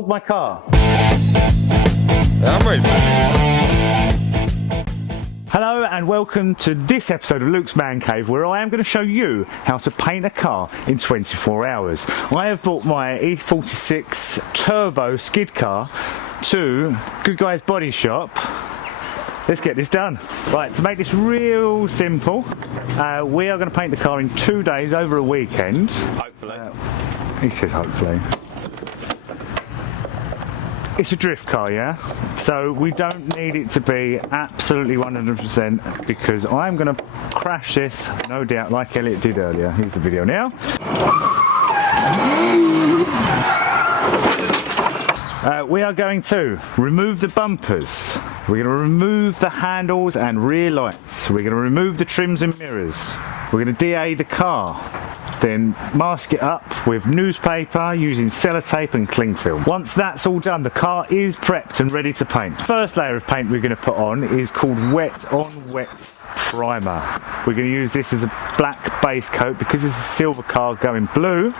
sold my car. I'm ready. Hello and welcome to this episode of Luke's Man Cave, where I am going to show you how to paint a car in 24 hours. I have bought my E46 Turbo skid car to Good Guy's Body Shop. Let's get this done. Right, to make this real simple, we are going to paint the car in 2 days over a weekend. Hopefully. He says hopefully. It's a drift car, yeah? So we don't need it to be absolutely 100% because I'm going to crash this, no doubt, like Elliot did earlier. Here's the video now. We are going to remove the bumpers. We're going to remove the handles and rear lights. We're going to remove the trims and mirrors. We're going to DA the car. Then mask it up with newspaper using sellotape and cling film. Once that's all done, the car is prepped and ready to paint. First layer of paint we're going to put on is called wet on wet primer. We're going to use this as a black base coat because it's a silver car going blue.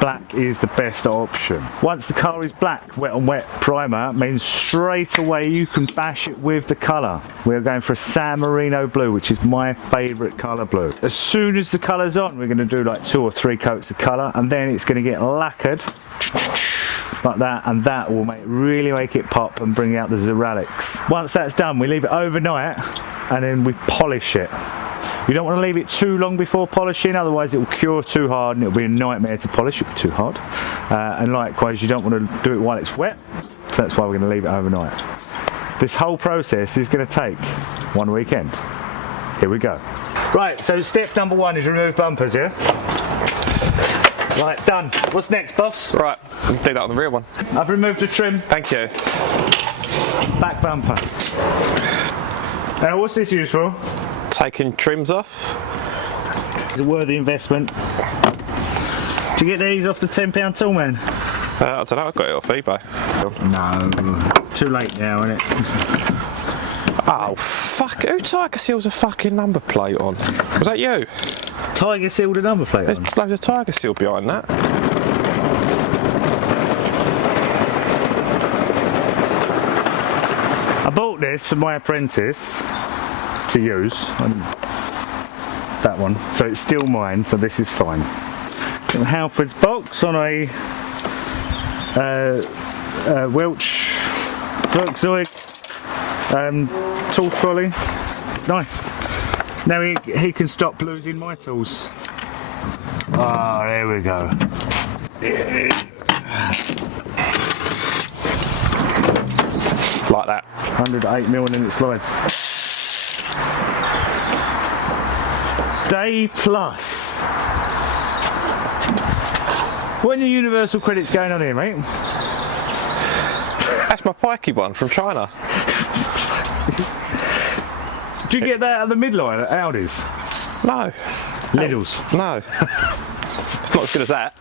Black is the best option. Once the car is black, wet on wet primer means straight away you can bash it with the colour. We are going for a San Marino blue, which is my favourite colour blue. As soon as the colour's on, we're going to do like 2 or 3 coats of colour, and then it's going to get lacquered like that, and that will really make it pop and bring out the Xeralics. Once that's done, we leave it overnight and then we polish it. You don't want to leave it too long before polishing, otherwise it will cure too hard and it'll be a nightmare to polish. It'll be too hard. And likewise, you don't want to do it while it's wet, so that's why we're going to leave it overnight. This whole process is going to take 1 weekend. Here we go. Right, so step number 1 is remove bumpers, yeah? Right, done. What's next, boss? Right, we can do that on the rear one. I've removed the trim. Thank you. Back bumper. Now, what's this used for? Taking trims off. It's a worthy investment. Did you get these off the £10 tool, man? I don't know, I got it off eBay. No, too late now, isn't it? Oh, fuck, who Tiger Seals a fucking number plate on? Was that you? Tiger sealed a number plate There's on? loads of Tiger Seal behind that. I bought this for my apprentice to use, that one, so it's still mine, so this is fine. Halford's box on a Welch Werkzeug tool trolley. It's nice. Now he can stop losing my tools. Ah, there we go. Like that. 108mm and it slides. Day plus. When your universal credits going on here, mate? That's my pikey one from China. Do you get that at the midline at Aldi's? No. Lidl's? No. It's not as good as that.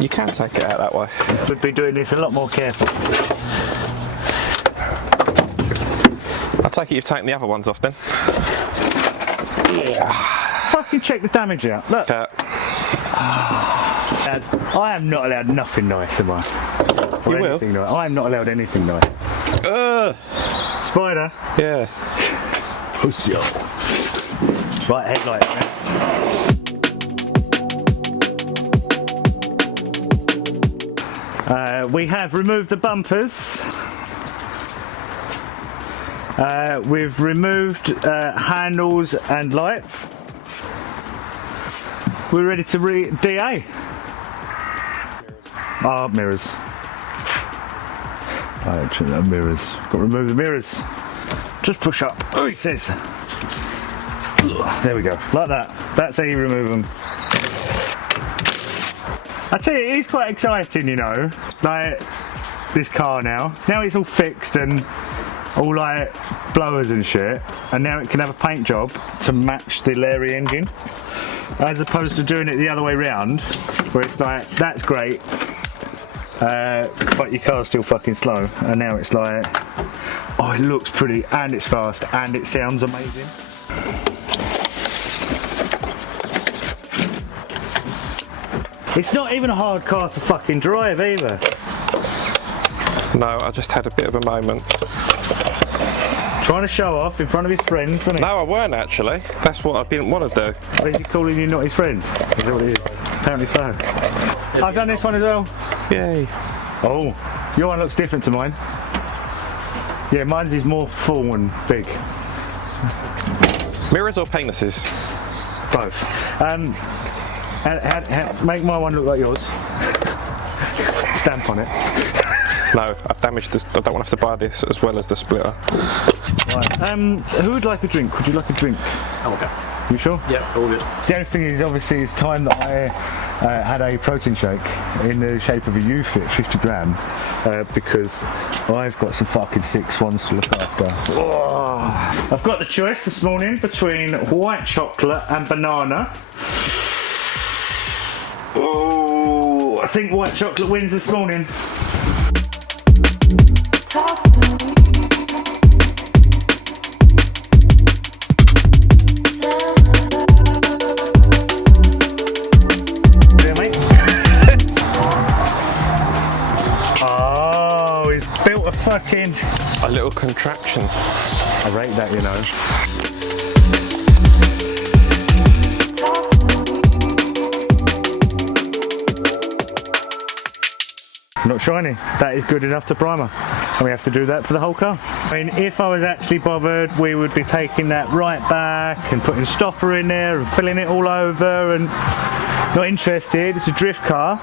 You can take it out that way. Would be doing this a lot more careful. I take it you've taken the other ones off then? Yeah. Fucking check the damage out. Look. I am not allowed nothing nice, am I? You will? Nice. I am not allowed anything nice. Spider? Yeah. Pussy. Right, headlight next. We have removed the bumpers. We've removed handles and lights. We're ready to DA. Ah, mirrors. Mirrors. Got to remove the mirrors. Just push up. Oh, it says. There we go. Like that. That's how you remove them. I tell you, it is quite exciting, you know. Like this car now. Now it's all fixed and all like blowers and shit, and now it can have a paint job to match the Larry engine, as opposed to doing it the other way round, where it's like, that's great, but your car's still fucking slow, and now it's like, oh, it looks pretty, and it's fast, and it sounds amazing. It's not even a hard car to fucking drive either. No, I just had a bit of a moment. Trying to show off in front of his friends, wasn't he? No, I weren't actually. That's what I didn't want to do. Or is he calling you not his friend? Is that what it is? Apparently so. I've done this one as well. Yay. Oh, your one looks different to mine. Yeah, mine's is more full and big. Mirrors or penises? Both. Make my one look like yours. Stamp on it. No, I've damaged this. I don't want to have to buy this as well as the splitter. Right. Who would like a drink? Would you like a drink? I'm okay. You sure? Yeah, all good. The only thing is, obviously, it's time that I had a protein shake in the shape of a U-Fit, 50 gram, because I've got some fucking 6-1s to look after. Oh. I've got the choice this morning between white chocolate and banana. Oh, I think white chocolate wins this morning. A little contraption. I rate that, you know. Not shiny. That is good enough to primer. And we have to do that for the whole car. I mean, if I was actually bothered, we would be taking that right back and putting a stopper in there and filling it all over, and not interested. It's a drift car.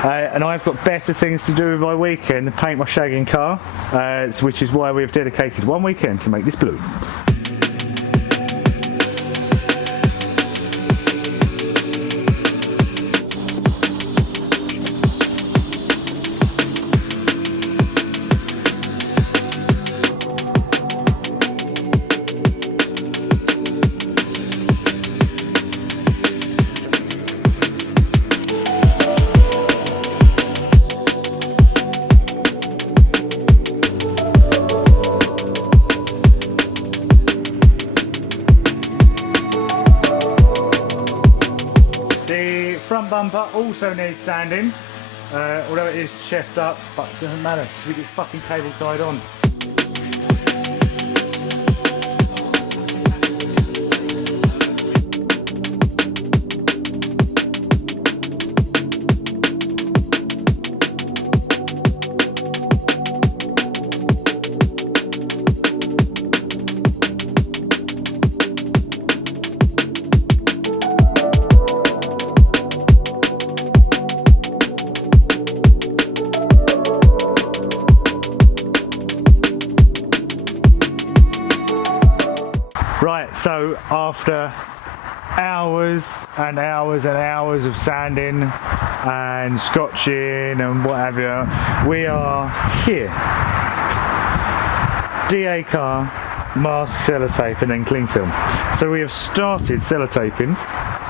And I've got better things to do with my weekend than paint my shagging car, which is why we've dedicated one weekend to make this blue. Front bumper also needs sanding, although it is chefed up, but it doesn't matter because it gets fucking cable tied on. Right, so after hours and hours and hours of sanding and scotching and what have you, we are here. DA car, mask, sellotape and then cling film. So we have started sellotaping.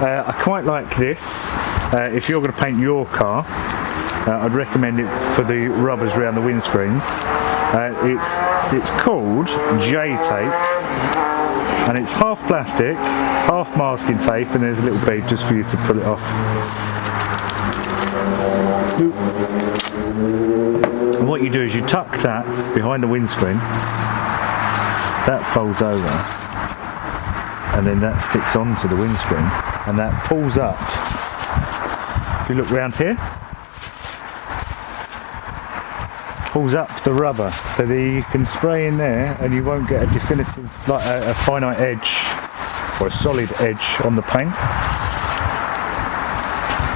I quite like this. If you're going to paint your car, I'd recommend it for the rubbers around the windscreens. It's called J-tape. And it's half plastic, half masking tape, and there's a little bead just for you to pull it off. And what you do is you tuck that behind the windscreen, that folds over, and then that sticks onto the windscreen, and that pulls up. If you look round here, pulls up the rubber, so that you can spray in there and you won't get a definitive, like a finite edge or a solid edge on the paint.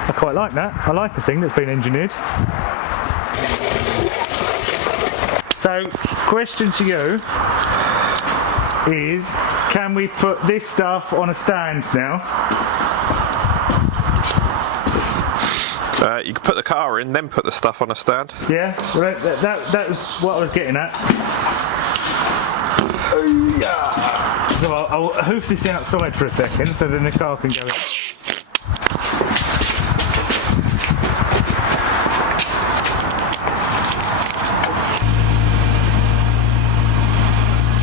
I quite like that. I like a thing that's been engineered. So, question to you is, can we put this stuff on a stand now? You can put the car in, then put the stuff on a stand. Yeah, well, that was what I was getting at. So I'll hoof this outside for a second so then the car can go in.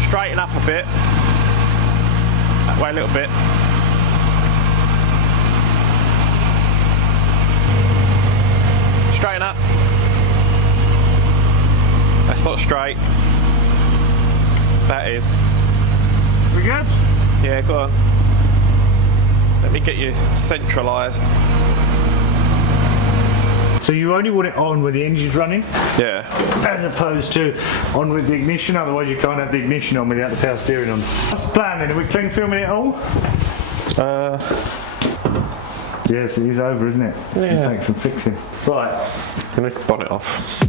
Straighten up a bit. That way a little bit. Straighten up. That's not straight. That is. We good? Yeah, go on. Let me get you centralised. So you only want it on when the engine's running? Yeah. As opposed to on with the ignition, otherwise you can't have the ignition on without the power steering on. What's the plan then? Are we clean filming it all? Yes, it is over, isn't it? It's Yeah. gonna take some fixing. Right. I'm going to bonnet off.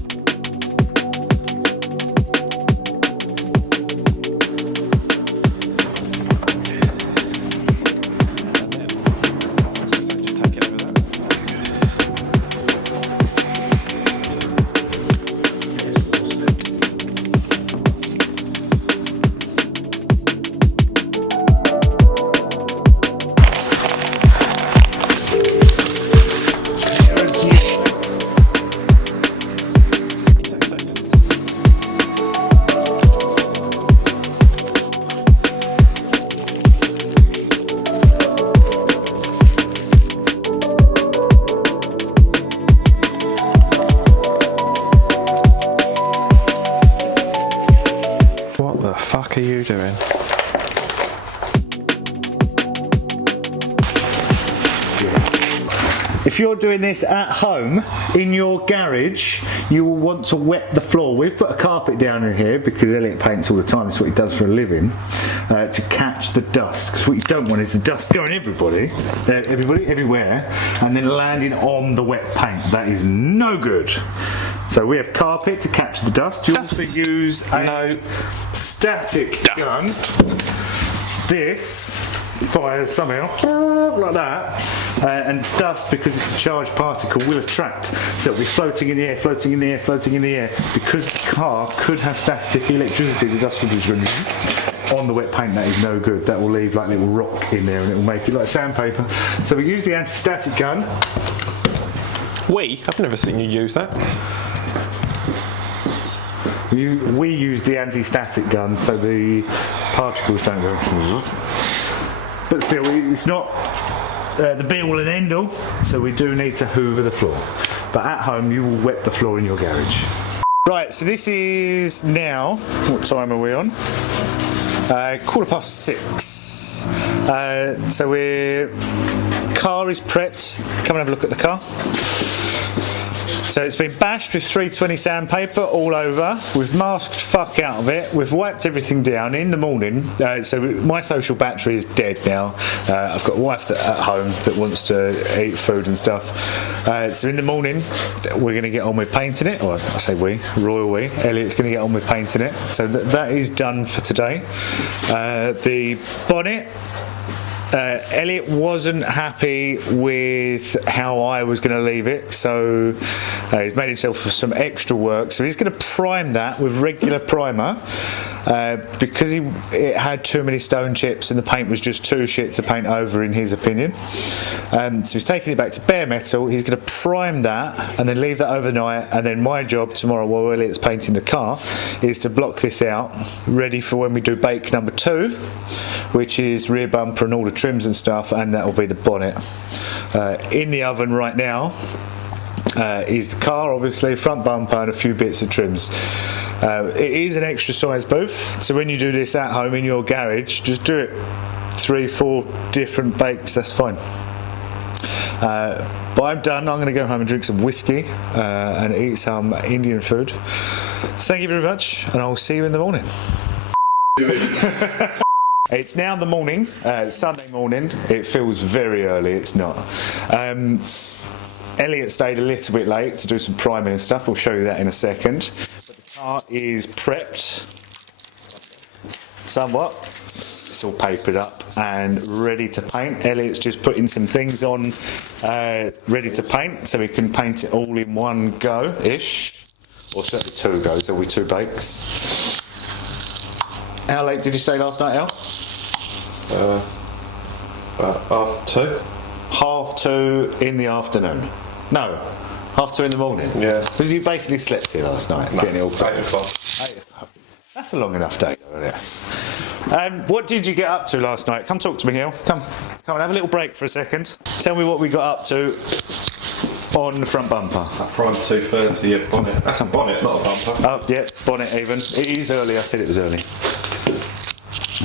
What the fuck are you doing? If you're doing this at home in your garage, you will want to wet the floor. We've put a carpet down in here because Elliot paints all the time. It's what he does for a living, to catch the dust. Because what you don't want is the dust going everywhere, and then landing on the wet paint. That is no good. So we have carpet to catch the dust. You also use a static gun. This fires somehow like that, and dust, because it's a charged particle, will attract, so it'll be floating in the air, floating in the air, floating in the air. Because the car could have static electricity, the dust will be running on the wet paint. That is no good. That will leave like a little rock in there, and it will make it like sandpaper. So we use the anti-static gun. I've never seen you use that. We use the anti-static gun so the particles don't go. But still, it's not the be-all and end-all, so we do need to hoover the floor. But at home, you will wet the floor in your garage. Right, so this is now, what time are we on? 6:15. So car is prepped. Come and have a look at the car. So it's been bashed with 320 sandpaper all over. We've masked fuck out of it. We've wiped everything down in the morning. So my social battery is dead now. I've got a wife at home that wants to eat food and stuff. So in the morning, we're going to get on with painting it. Or I say we, royal we. Elliot's going to get on with painting it. So that is done for today. The bonnet. Elliot wasn't happy with how I was going to leave it, so he's made himself some extra work. So he's going to prime that with regular primer, because it had too many stone chips and the paint was just too shit to paint over, in his opinion. So he's taking it back to bare metal. He's going to prime that and then leave that overnight, and then my job tomorrow, while Elliot's painting the car, is to block this out, ready for when we do bake number 2, which is rear bumper and all the trims and stuff, and that will be the bonnet. In the oven right now is the car, obviously, front bumper and a few bits of trims. It is an extra size booth, so when you do this at home in your garage, just do it 3-4 different bakes, that's fine. But I'm done. I'm going to go home and drink some whiskey and eat some Indian food. Thank you very much, and I'll see you in the morning. It's now the morning, Sunday morning. It feels very early, it's not. Elliot stayed a little bit late to do some priming and stuff. We'll show you that in a second. But the car is prepped somewhat. It's all papered up and ready to paint. Elliot's just putting some things on, ready to paint, so we can paint it all in one go-ish. Or certainly 2 goes, there'll be 2 bakes. How late did you stay last night, Al? 2:30. 2:30 in the afternoon. No, 2:30 in the morning. Yeah. So you basically slept here last night, getting it all prepped. 8 o'clock. 8 o'clock. That's a long enough day, isn't it? What did you get up to last night? Come talk to me, Hill. Come and have a little break for a second. Tell me what we got up to on the front bumper. Prime 230, yeah, bonnet. That's a bonnet, not a bumper. Oh, yeah, bonnet even. It is early, I said it was early.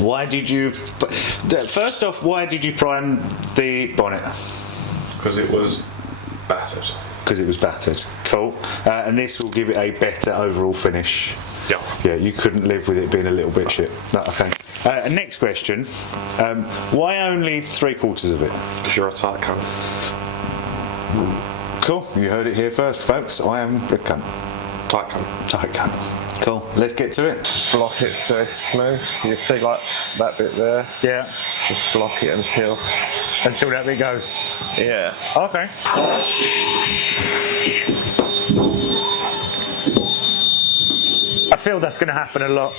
Why did you... First off, why did you prime the bonnet? Because it was battered. Because it was battered. Cool. And this will give it a better overall finish. Yeah. Yeah, you couldn't live with it being a little bit shit. No, okay. Next question. Why only 3/4 of it? Because you're a tight cunt. Cool. You heard it here first, folks. I am a cunt. Tight cunt. Tight cunt. Cool. Let's get to it. Block it so it's smooth. You see like that bit there? Yeah. Just block it until that bit goes. Yeah. Okay. I feel that's going to happen a lot.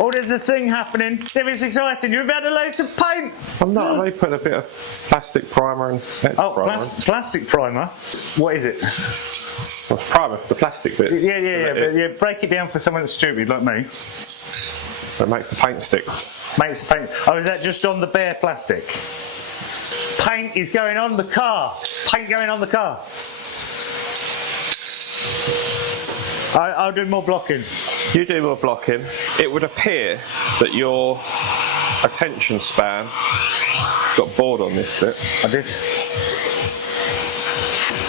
Oh, there's a thing happening. It's exciting. You're about to lay some paint. I'm not. They put a bit of plastic primer and primer. Plastic primer. What is it? Well, primer, the plastic bits. Yeah. Break it down for someone that's stupid like me. That makes the paint stick. Makes the paint. Oh, is that just on the bare plastic? Paint is going on the car. Paint going on the car. I'll do more blocking. You do more blocking. It would appear that your attention span got bored on this bit. I did.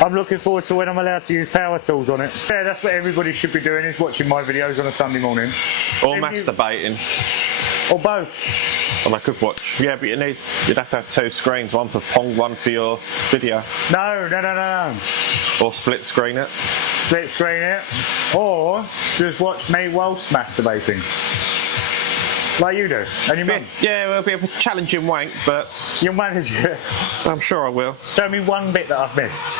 I'm looking forward to when I'm allowed to use power tools on it. Yeah, that's what everybody should be doing, is watching my videos on a Sunday morning. Or masturbating. Or both. And I could watch. Yeah, but you'd have to have 2 screens, one for Pong, one for your video. No. Or split screen it. Split screen it. Or just watch me whilst masturbating. Like you do. And your mum. Yeah, it'll be a challenging wank, but... You'll manage it. I'm sure I will. Show me one bit that I've missed.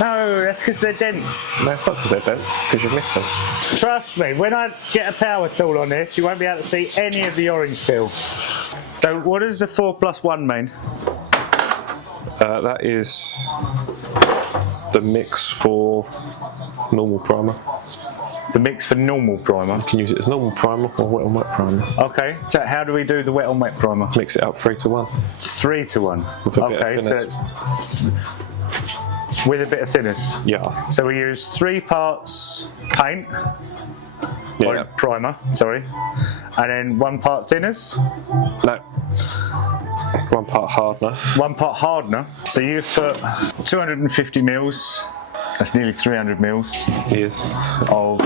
No, that's because they're dense. No, it's not because they're dense, it's because you've missed them. Trust me, when I get a power tool on this, you won't be able to see any of the orange peel. So what does the 4+1 mean? That is the mix for normal primer. The mix for normal primer? You can use it as normal primer or wet on wet primer. Okay, so how do we do the wet on wet primer? Mix it up 3-to-1. 3-to-1. With a bit of Okay, so thinness. it's with a bit of thinness. Yeah. So we use 3 parts paint, Yeah. or primer, sorry, and then 1 part thinners. No. 1 part hardener. 1 part hardener. So you've put 250 mils. That's nearly 300 mils. Yes. Of.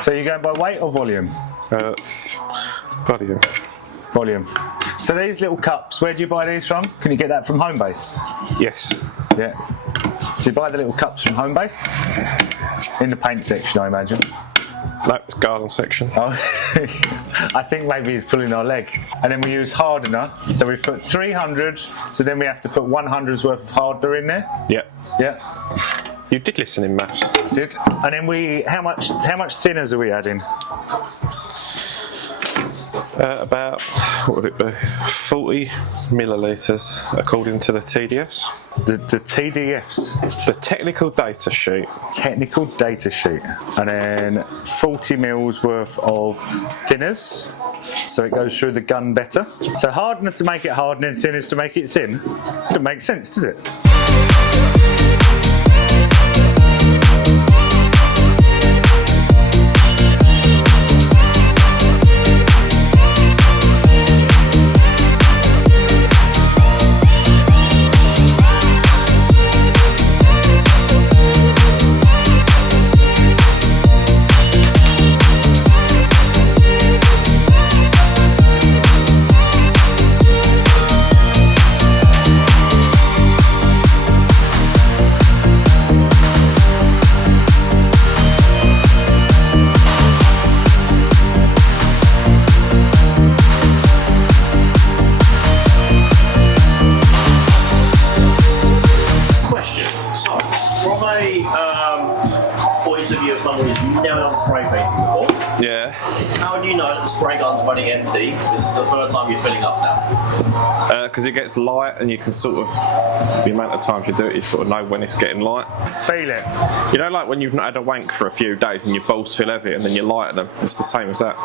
So you're going by weight or volume? Volume. Volume. So these little cups, where do you buy these from? Can you get that from Homebase? Yes. Yeah. So you buy the little cups from Homebase? In the paint section, I imagine. No, it's garden section. Oh, I think maybe he's pulling our leg. And then we use hardener. So we've put 300, so then we have to put 100's worth of hardener in there. Yeah. Yeah. You did listen in maths. Did. And then how much thinners are we adding? About, what would it be? 40 millilitres according to the TDS. The TDFs. The technical data sheet. Technical data sheet. And then 40 mils worth of thinners. So it goes through the gun better. So hardener to make it harden and thinners to make it thin. Doesn't make sense, does it? From a point of view of someone who's never done spray painting before, Yeah. How do you know that the spray gun's running empty? Because it's the third time you're filling up now. Because it gets light and you can sort of, the amount of times you do it, you sort of know when it's getting light. Feel it. You know, like when you've not had a wank for a few days and your balls feel heavy and then you lighten them, it's the same as that.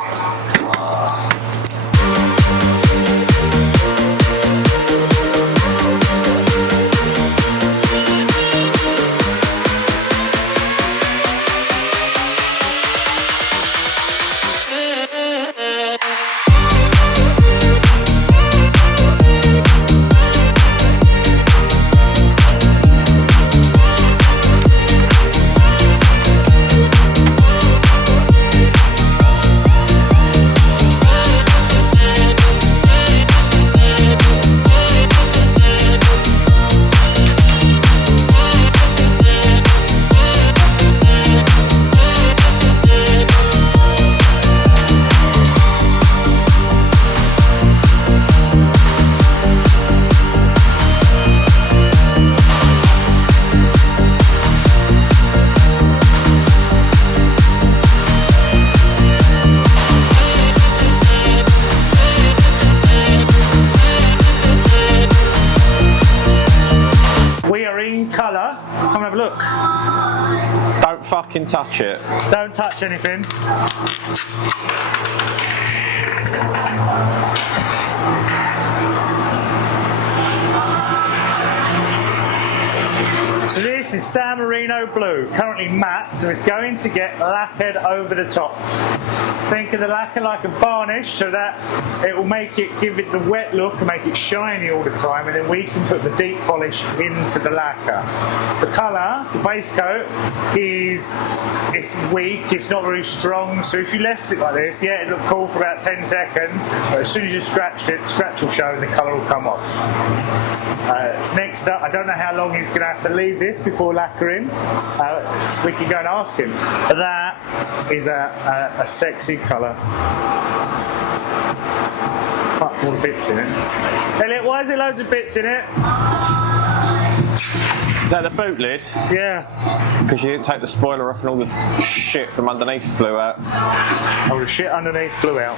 Colour, come and have a look. Don't fucking touch it. Don't touch anything. So this is San Marino blue, currently matte, so it's going to get lacquered over the top. Think of the lacquer like a varnish, so that it will make it, give it the wet look and make it shiny all the time, and then we can put the deep polish into the lacquer. The colour, the base coat, it's weak, it's not very strong, so if you left it like this, yeah, it looked cool for about 10 seconds, but as soon as you scratched it, the scratch will show and the colour will come off. Next up, I don't know how long he's going to have to leave this before lacquering. We can go and ask him. That is a sexy colour. Apart from all the bits in it. Elliot, why is there loads of bits in it? Is that the boot lid? Yeah. Because you didn't take the spoiler off and all the shit from underneath flew out. Oh, the shit underneath blew out.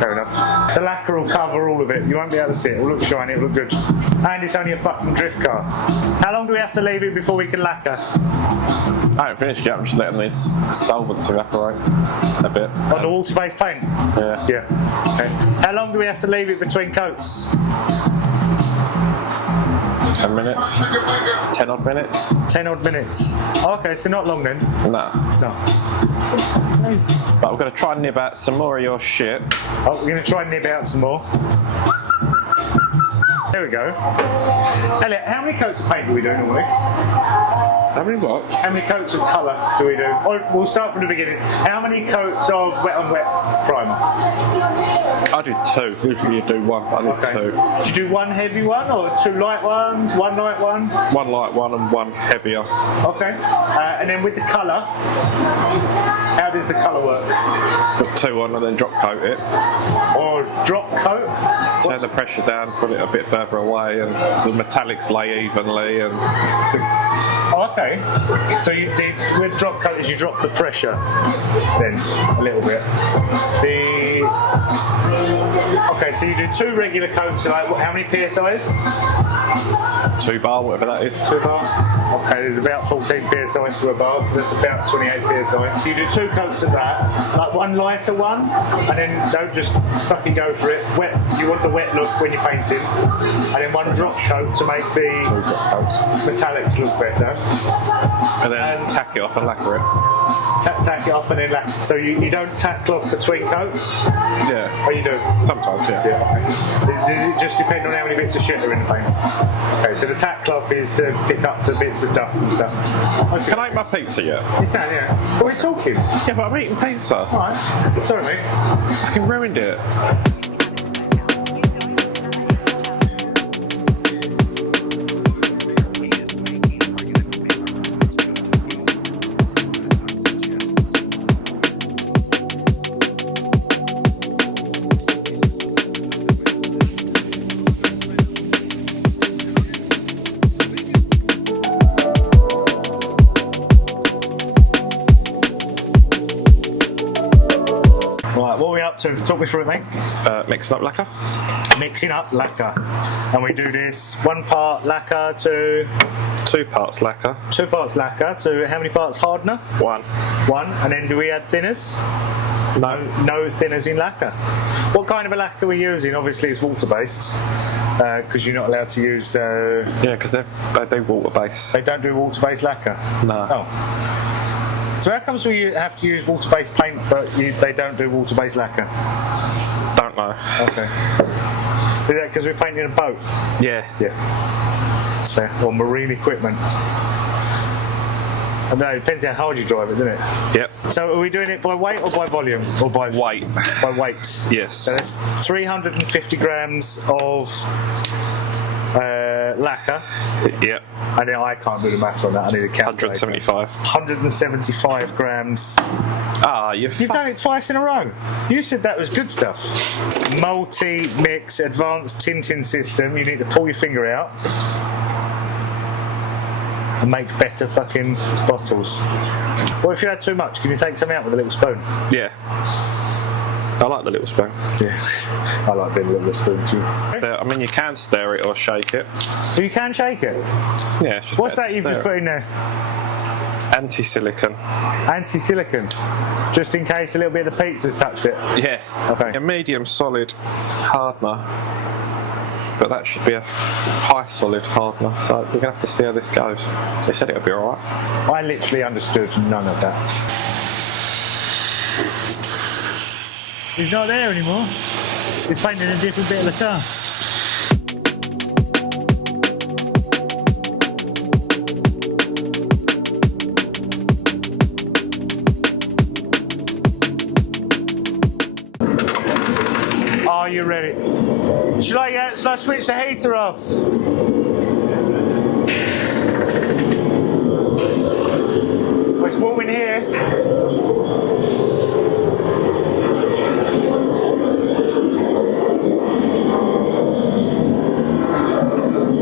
Fair enough. The lacquer will cover all of it. You won't be able to see it. It will look shiny, it will look good. And it's only a fucking drift car. How long do we have to leave it before we can lacquer? I haven't finished yet, I'm just letting these solvents evaporate a bit. On the water-based paint? Yeah. Yeah. Okay. How long do we have to leave it between coats? 10 minutes? 10 odd minutes? 10 odd minutes. Okay, so not long then. No. No. But we're going to try and nib out some more of your shit. Oh, we're going to try and nib out some more. There we go. Elliot, how many coats of paint do we do normally? How many what? How many coats of colour do we do? Or we'll start from the beginning. How many coats of wet on wet primer? I do 2. Usually you do 1, but I do 2. Do you do one heavy one or 2 light ones, 1 light one? 1 light one and 1 heavier. Okay. And then with the colour, how does the colour work? Put 2 on and then drop coat it. Or drop coat? Turn the pressure down, put it a bit further away, and the metallics lay evenly. And Oh, okay. So you did, with drop coat is you drop the pressure then a little bit. Okay, so you do 2 regular coats, like how many PSIs? 2 bar, whatever that is. 2 bar? Okay, there's about 14 PSI to a bar, so that's about 28 PSI. So you do 2 coats of that, like 1 lighter one, and then don't just fucking go for it. Wet, you want the wet look when you're painting, and then 1 drop coat to make the metallics look better. And then tack it off and lacquer it. Tack it off and then lacquer. So you don't tack cloth between coats? Yeah. Oh, you do? Sometimes, yeah. Okay. Does it just depend on how many bits of shit are in the paint? Okay, so the tack cloth is to pick up the bits of dust and stuff. Okay. Can I eat my pizza yet? You can, yeah. Are we talking? Yeah, but I'm eating pizza. Alright. Sorry, mate. I fucking ruined it. up to? Talk me through it, mate. Mixing up lacquer. Mixing up lacquer. And we do this 1 part lacquer to... 2 parts lacquer. 2 parts lacquer to how many parts hardener? 1. 1. And then do we add thinners? No. No thinners in lacquer. What kind of a lacquer we're using? Obviously it's water-based, because you're not allowed to use... Yeah, because they do water-based. They don't do water-based lacquer? No. Oh. So how comes we have to use water-based paint, but they don't do water-based lacquer? Don't know. Okay. Is that because we're painting a boat? Yeah. Yeah. That's fair. Or marine equipment. I don't know, it depends how hard you drive it, doesn't it? Yep. So are we doing it by weight or by volume? Or by weight? By weight. Yes. So there's 350 grams of lacquer. Yep. And then I can't do the maths on that, I need a calculator. 175. 175 grams. Ah, You've done it twice in a row. You said that was good stuff. Multi-mix advanced tinting system. You need to pull your finger out and make better fucking bottles. What if you had too much? Can you take some out with a little spoon? Yeah. I like the little spoon. Yeah, I like being a little spoon too. I mean, you can stir it or shake it. So you can shake it? Yeah, it's just What's that you've just put in there? Anti-silicon. Anti-silicon. Just in case a little bit of the pizza's touched it? Yeah. Okay. A medium solid hardener. But that should be a high solid hardener, so we're going to have to see how this goes. They said it would be alright. I literally understood none of that. He's not there anymore. He's painting a different bit of the car. Are you ready? Shall I switch the heater off? Well, it's warm in here.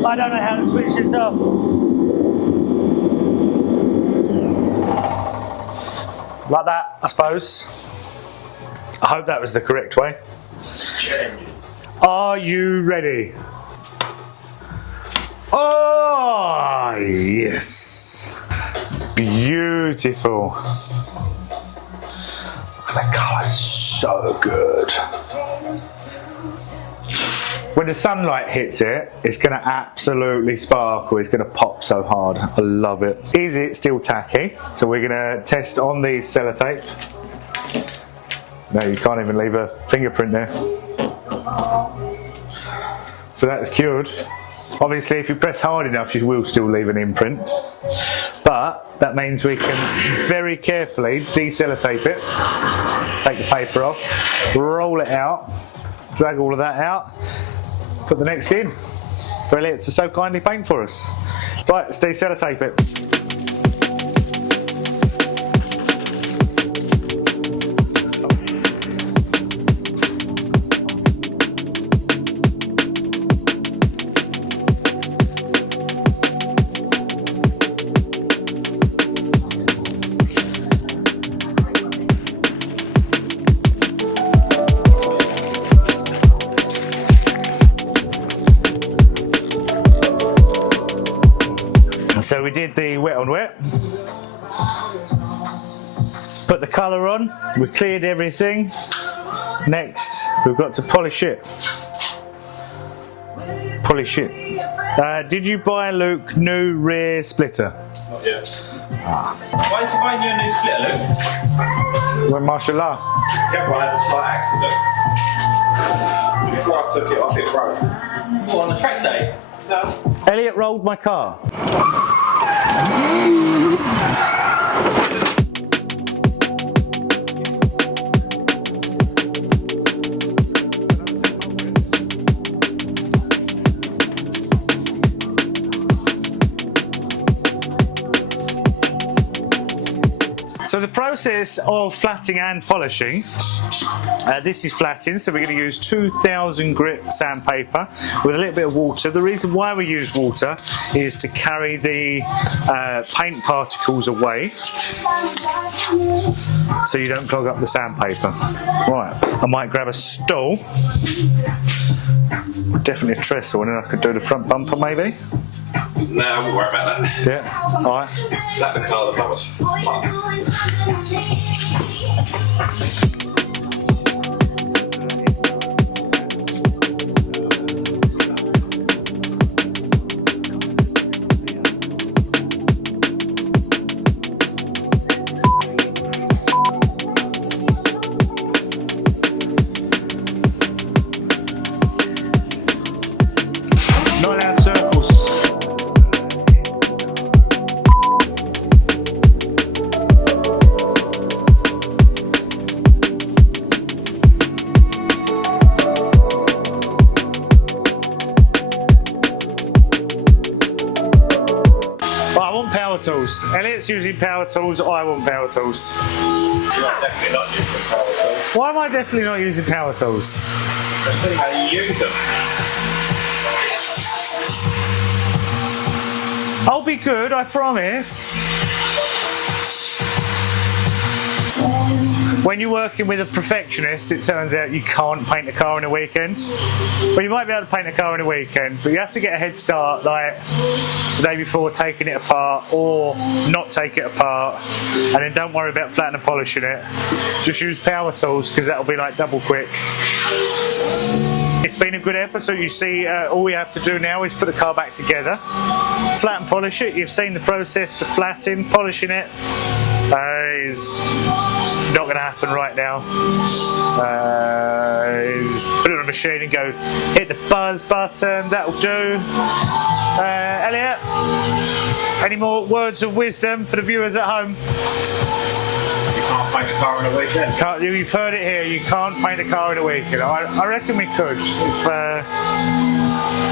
I don't know how to switch this off. Like that, I suppose. I hope that was the correct way. Are you ready? Oh, yes. Beautiful. That colour is so good. When the sunlight hits it, it's going to absolutely sparkle. It's going to pop so hard. I love it. Is it still tacky? So we're going to test on the sellotape. No, you can't even leave a fingerprint there. So that's cured. Obviously, if you press hard enough, you will still leave an imprint. But that means we can very carefully desellotape it, take the paper off, roll it out, drag all of that out, put the next in for Elliot to so kindly paint for us. Right, let's desellotape it. So we did the wet on wet, put the colour on, we cleared everything. Next, we've got to polish it. Polish it. Did you buy, Luke, new rear splitter? Not yet. Ah. Why did you buy a new splitter, Luke? Well, mashallah. Yeah, well, I had a slight accident. Before I took it off, it broke. What, on the track day? No. Elliot rolled my car. So the process of flatting and polishing, this is flatting, so we're going to use 2000 grit sandpaper with a little bit of water. The reason why we use water is to carry the paint particles away so you don't clog up the sandpaper. Right, I might grab a stool, definitely a trestle, and then I could do the front bumper maybe. No, I won't worry about that. Yeah, alright. That the car, that was fucked. Not allowed circles. Right, I want power tools. Elliot's using power tools, I want power tools. You're definitely not using power tools. Why am I definitely not using power tools? Let's see how you use them. I'll be good, I promise. When you're working with a perfectionist, it turns out you can't paint a car in a weekend. Well, you might be able to paint a car in a weekend, but you have to get a head start like the day before taking it apart, or not take it apart, and then don't worry about flattening and polishing it. Just use power tools, because that'll be like double quick. It's been a good episode. You see, all we have to do now is put the car back together, flat and polish it. You've seen the process for flatting. Polishing it is not going to happen right now. Just put it on a machine and go hit the buzz button. That'll do. Elliot, any more words of wisdom for the viewers at home? You can't paint a car in a weekend. You've heard it here. You can't paint a car in a weekend. I reckon we could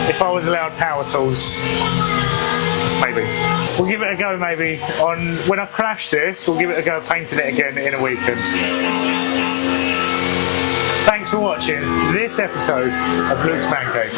if I was allowed power tools. Maybe. We'll give it a go maybe when I crash this, we'll give it a go painting it again in a weekend. Thanks for watching this episode of Luke's Man Cave.